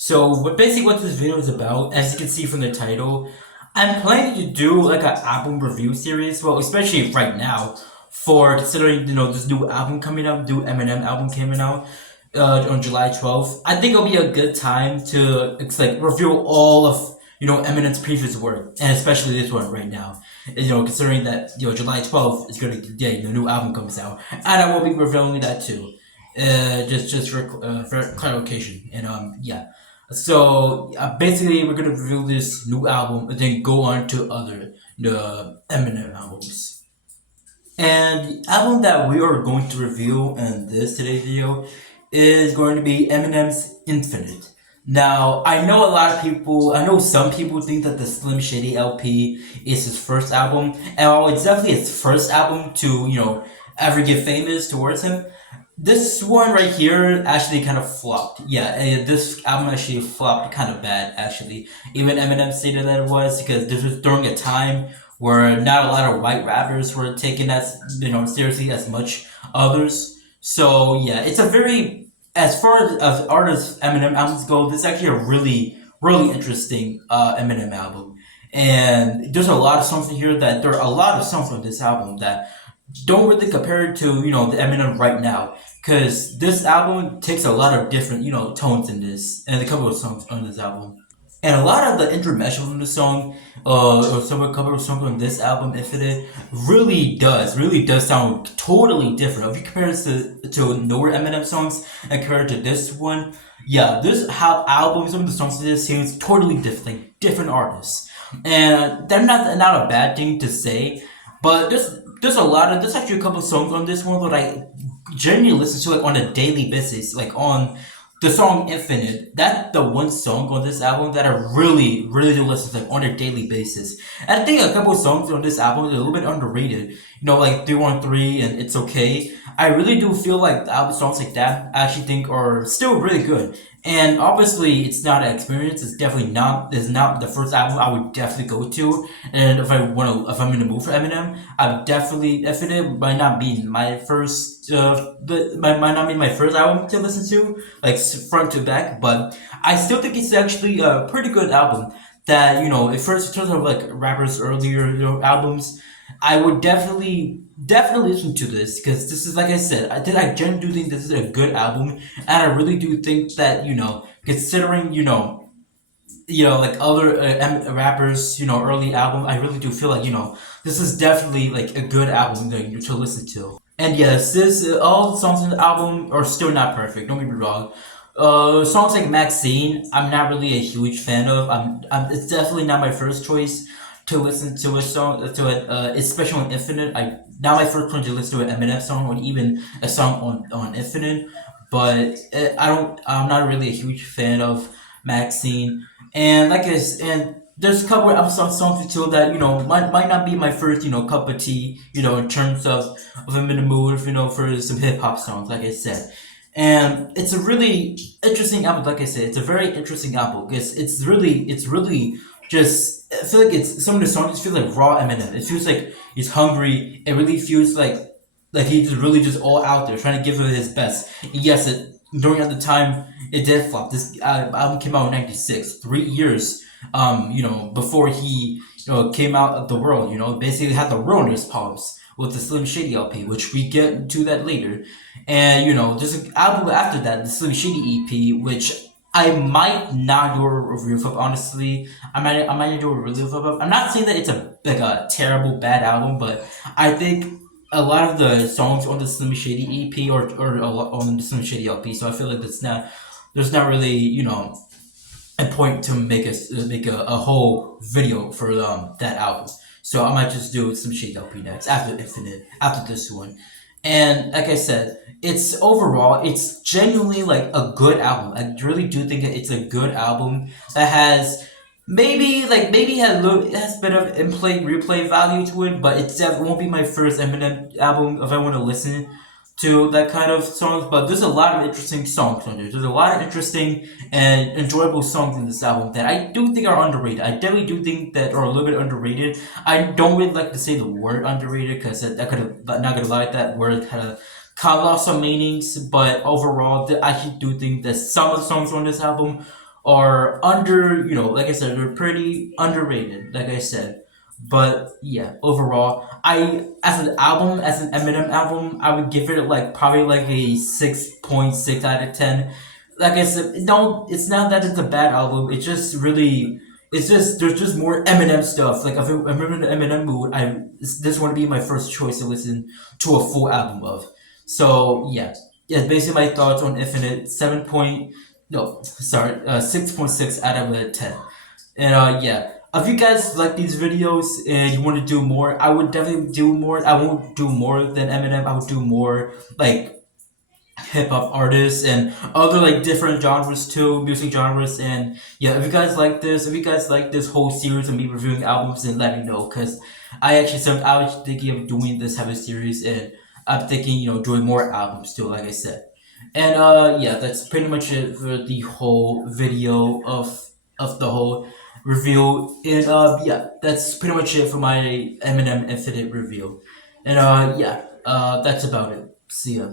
So basically what this video is about, as you can see from the title, I'm planning to do like an album review series. Well, especially right now, for considering this new album coming out, new Eminem album coming out on July 12th. I think it'll be a good time to review all of Eminem's previous work, and especially this one right now. Considering that July 12th is gonna be the day the new album comes out, and I will be revealing that too. Just for clarification, and yeah. So basically, we're gonna review this new album and then go on to other the Eminem albums. And the album that we are going to review in this today's video is going to be Eminem's Infinite. Now, I know I know some people think that the Slim Shady LP is his first album, and while it's definitely his first album to, ever get famous towards him, this one right here actually kind of flopped. Yeah, this album actually flopped kind of bad, actually. Even Eminem stated that it was because this was during a time where not a lot of white rappers were taken as seriously as much others. So yeah, it's a very as far as artists Eminem albums go, this is actually a really interesting Eminem album. And there's a lot of songs in here that there are a lot of songs on this album that don't really compare it to the Eminem right now, because this album takes a lot of different tones in this, and a couple of songs on this album, and a lot of the intermezzo in the song, or a couple of songs on this album, Infinite, really does sound totally different. If you compare this to newer Eminem songs and compare it to this one, yeah, this how album some of the songs in this seems totally different, like different artists, and they're not a bad thing to say, but there's actually a couple of songs on this one that I genuinely listen to like on a daily basis, like on the song Infinite. That's the one song on this album that I really do listen to like on a daily basis. And I think a couple of songs on this album are a little bit underrated. Like 313 and It's Okay. I really do feel like the album songs like that I actually think are still really good. And obviously, it's not an experience. It's definitely not. It's not the first album I would definitely go to. And if I'm in the mood for Eminem, I would definitely. Infinite might not be my first. Might not be my first album to listen to, like front to back. But I still think it's actually a pretty good album. That at first in terms of like rappers earlier albums, I would definitely listen to this because this is like I said. I genuinely do think this is a good album, and I really do think that considering like other rappers early album, I really do feel like this is definitely like a good album to listen to. And yes, this all the songs in the album are still not perfect. Don't get me wrong. Songs like Maxine, I'm not really a huge fan of. It's definitely not my first choice to listen to a song to it, especially on Infinite. Not my first choice to listen to an Eminem song or even a song on Infinite. But I'm not really a huge fan of Maxine. And and there's a couple of other songs too that might not be my first cup of tea in terms of I'm in the mood for some hip hop songs, like I said. And it's a really interesting album. Like I said, it's a very interesting album because it's really just. I feel like it's some of the songs just feel like raw Eminem. It feels like he's hungry. It really feels like he's really just all out there trying to give it his best. And yes, during at the time it did flop. This album came out in '96, 3 years before he came out of the world. Basically had the world in his palms with the Slim Shady LP, which we get to that later. And there's an album after that, the Slim Shady EP, which I might not do a review of. Honestly, I might do a review of. I'm not saying that it's a terrible bad album, but I think a lot of the songs on the Slim Shady EP or a lot on the Slim Shady LP, so I feel like there's not really a point to make a whole video for that album. So I might just do some Shady LP next after Infinite after this one. And like I said, it's genuinely like a good album. I really do think that it's a good album that has maybe has a bit of in play replay value to it, but it won't be my first Eminem album if I want to listen to that kind of songs. But there's a lot of interesting songs on there. There's a lot of interesting and enjoyable songs in this album that I do think are underrated. I definitely do think that are a little bit underrated. I don't really like to say the word underrated because that could have not gonna lie, that word had a kind of lost some meanings. But overall, I actually do think that some of the songs on this album are under, like I said, they're pretty underrated, like I said. But yeah, overall, as an Eminem album, I would give it like probably like a 6.6 out of 10. Like I said, no, it's not that it's a bad album. It's just really, it's just there's just more Eminem stuff. Like if I'm in the Eminem mood, this want to be my first choice to listen to a full album of. So yeah, basically my thoughts on Infinite. 6.6 out of a 10. And yeah, if you guys like these videos and you want to do more, I would definitely do more. I won't do more than Eminem. I would do more like hip hop artists and other like different genres too, music genres. And yeah, if you guys like this whole series of me reviewing albums, then let me know, because I was thinking of doing this type of series, and I'm thinking doing more albums too, like I said. And yeah, that's pretty much it for the whole video of the whole review. And yeah, that's pretty much it for my Eminem Infinite review. And yeah, that's about it. See ya.